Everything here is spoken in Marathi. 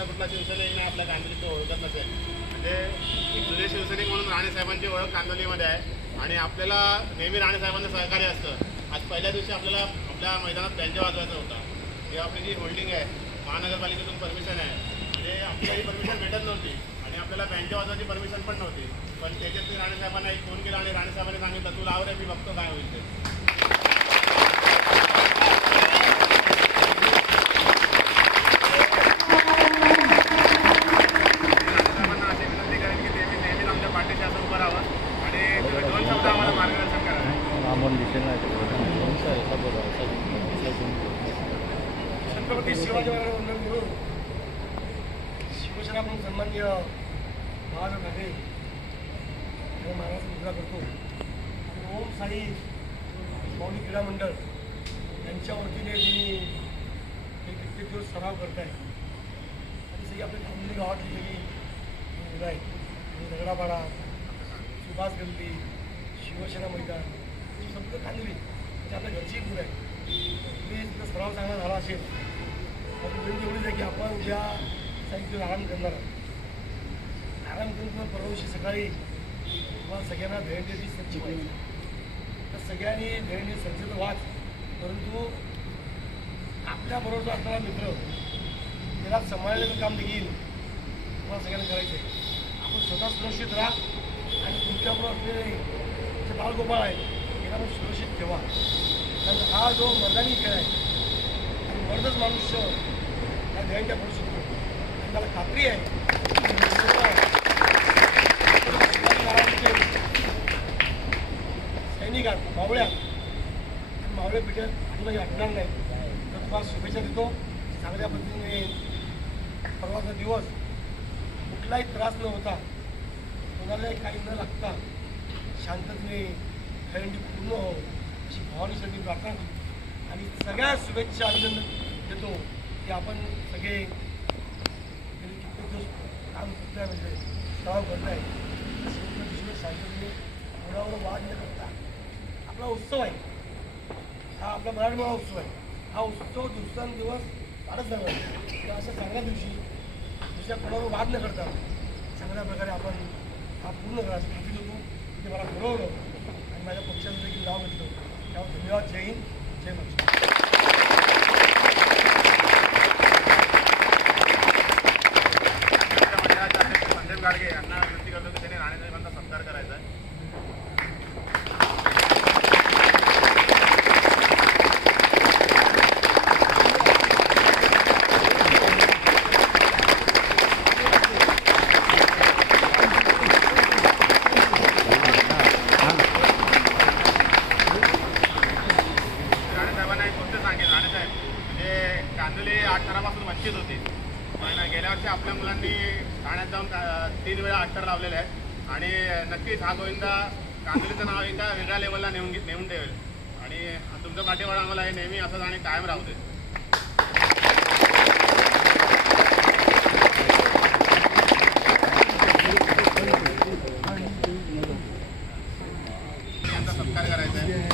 असा कुठला शिवसैनिक नाही आपल्या कांदोलीत तो ओळखत नसेल. म्हणजे एक जुने शिवसैनिक म्हणून राणेसाहेबांची ओळख कांदोलीमध्ये आहे आणि आपल्याला नेहमी राणेसाहेबांचं सहकार्य असतं. आज पहिल्या दिवशी आपल्याला आपल्या मैदानात बँजो वाजवायचा होता. ही आपली जी होल्डिंग आहे महानगरपालिकेतून परमिशन आहे, म्हणजे आपल्याला ही परमिशन भेटत नव्हती आणि आपल्याला बँजो वाजवायची परमिशन पण नव्हती. पण त्याच्यात राणेसाहेबांना एक फोन केला आणि राणेसाहेबांनी सांगितलं तू लाव रे, मी बघतो काय होईल ते. छत्रपती शिवाजी महाराज वंदन म्हणून शिवसेना म्हणून सन्माननीय बाळासाहेब ठाकरे या महाराज मुद्रा करतो. ओम साई माऊली क्रीडा मंडळ यांच्या वतीने मी कित्येक दिवस सराव करत आहे आणि सगळी आपल्या कांदिवली गावातली सगळी मुलं आहेत. दगडापाडा, सुभाष गल्ली, शिवसेना मैदान सगळं कांदिवली म्हणजे आपल्या घरची मुलं आहे. तुम्ही सराव चांगला झाला असेल तर विनंती एवढीच आहे की आपण उद्या सायंकाळी आराम करणार आहोत. आराम करून परवा दिवशी सकाळी तुम्हाला सगळ्यांना दहीहंडीची सज्ज पाहिजे. तर सगळ्यांनी दहीहंडी सज्ज वाच, परंतु आपल्याबरोबर असणारा मित्र त्याला सांभाळण्याचं काम देखील तुम्हाला सगळ्यांना करायचं आहे. आपण स्वतः सुरक्षित राहा आणि तुमच्याबरोबर असलेले जे बाळगोपाळ आहेत त्याला पण सुरक्षित ठेवा. कारण हा जो मर्दानी खेळ आहे आणि मर्दच मनुष्य या ध्येयांच्या पडू शकतो. आणि मला खात्री आहे शिवाजी महाराजांचे सैनिक आहेत मावळ्या आणि मावळे पिढ्यात अजूनही हटणार नाही. तर तुम्हाला शुभेच्छा देतो. चांगल्या पद्धतीने परवाचा दिवस कुठलाही त्रास न होता, कोणालाही काही न लागता शांततेने दहीहंडी पूर्ण हो अशी भावनेसाठी प्रार्थना करतो आणि सगळ्या शुभेच्छा अभिनंदन देतो की आपण सगळे गेले कित्येक दिवस काम करताय, म्हणजे सराव करताय. शांततेने कोणावर वाद न करता आपला उत्सव आहे, हा आपला मराठमोळा उत्सव आहे. हा उत्सव दिवसांदिवस वाढत जाणार आहे. तर अशा चांगल्या दिवशी दुसऱ्या कोणावर वाद न करता चांगल्या प्रकारे आपण हा पूर्ण करा अशी खात्री देतो. तिथे मला बोलवलं आणि माझ्या पक्षाचं देखील नाव घेतलं. त्यावर धन्यवाद. जय हिंद, जय महाराष्ट्र. संदीप गाडगे यांना विनंती करतो की त्यांनी राणेसाहेबांचा सत्कार करायचा आहे. कांदोली 8 पासून वंचित होती, पण गेल्या वर्षी आपल्या मुलांनी ठाण्यात जाऊन 3 वेळा 8 लावलेले आहेत आणि नक्कीच हा गोविंदा कांदोलीचं नाव एका वेगळ्या लेवलला नेऊन ठेवेल आणि तुमचं पाठीवर आम्हाला हे नेहमी असंच आणि कायम राहू दे. यांचा सत्कार करायचा आहे.